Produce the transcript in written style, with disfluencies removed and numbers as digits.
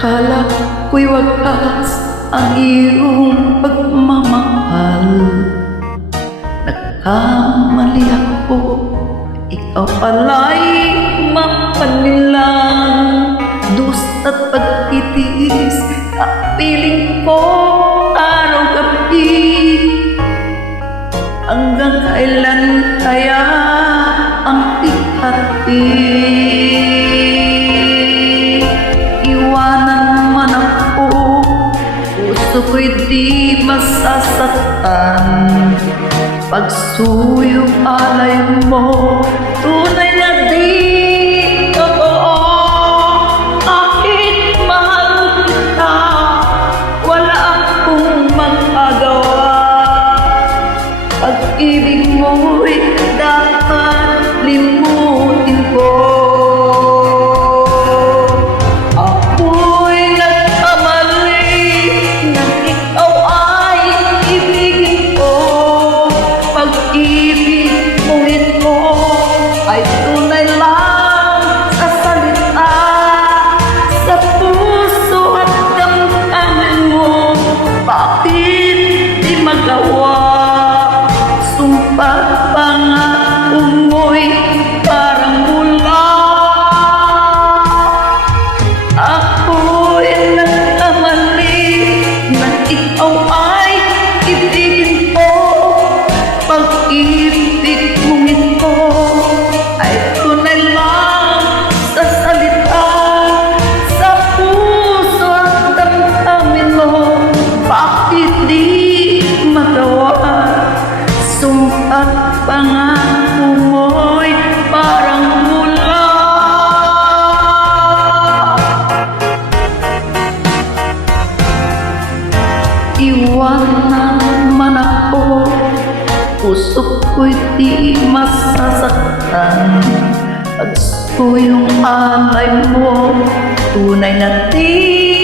Akala ko'y wagas ang iyong pagmamahal. Nagkamali ako, ikaw pala'y mapanilang. Dus at pagtitiis, kapiling ko araw-gabi. Hanggang kailan kaya ang ikati? Iwanan man ako, puso ko'y di masasaktan. Pagsuyong alay mo, tunay na di totoo. Kahit mahal kita, wala akong magagawa. Pag-ibig mo'y dapat limutin ko. Ako'y nagkamali nang ikaw ay ibigin ko. Pag-ibig mo ito ay tunay lang sa salita. Sa puso at damdamin mo, bakit di magawa? Sumpat pangako mo'y parang mula. Ako'y nagkamali nang ikaw ay ibigin ko. Pag-ibig mong ito ay tunay lang sa salita. Sa puso at damdamin mo, bakit di magawa? Sumpat pangako mo'y parang mula. Iwanan man ako, puso ko'y di masasaktan. Pagsuyong alay mo, tunay na di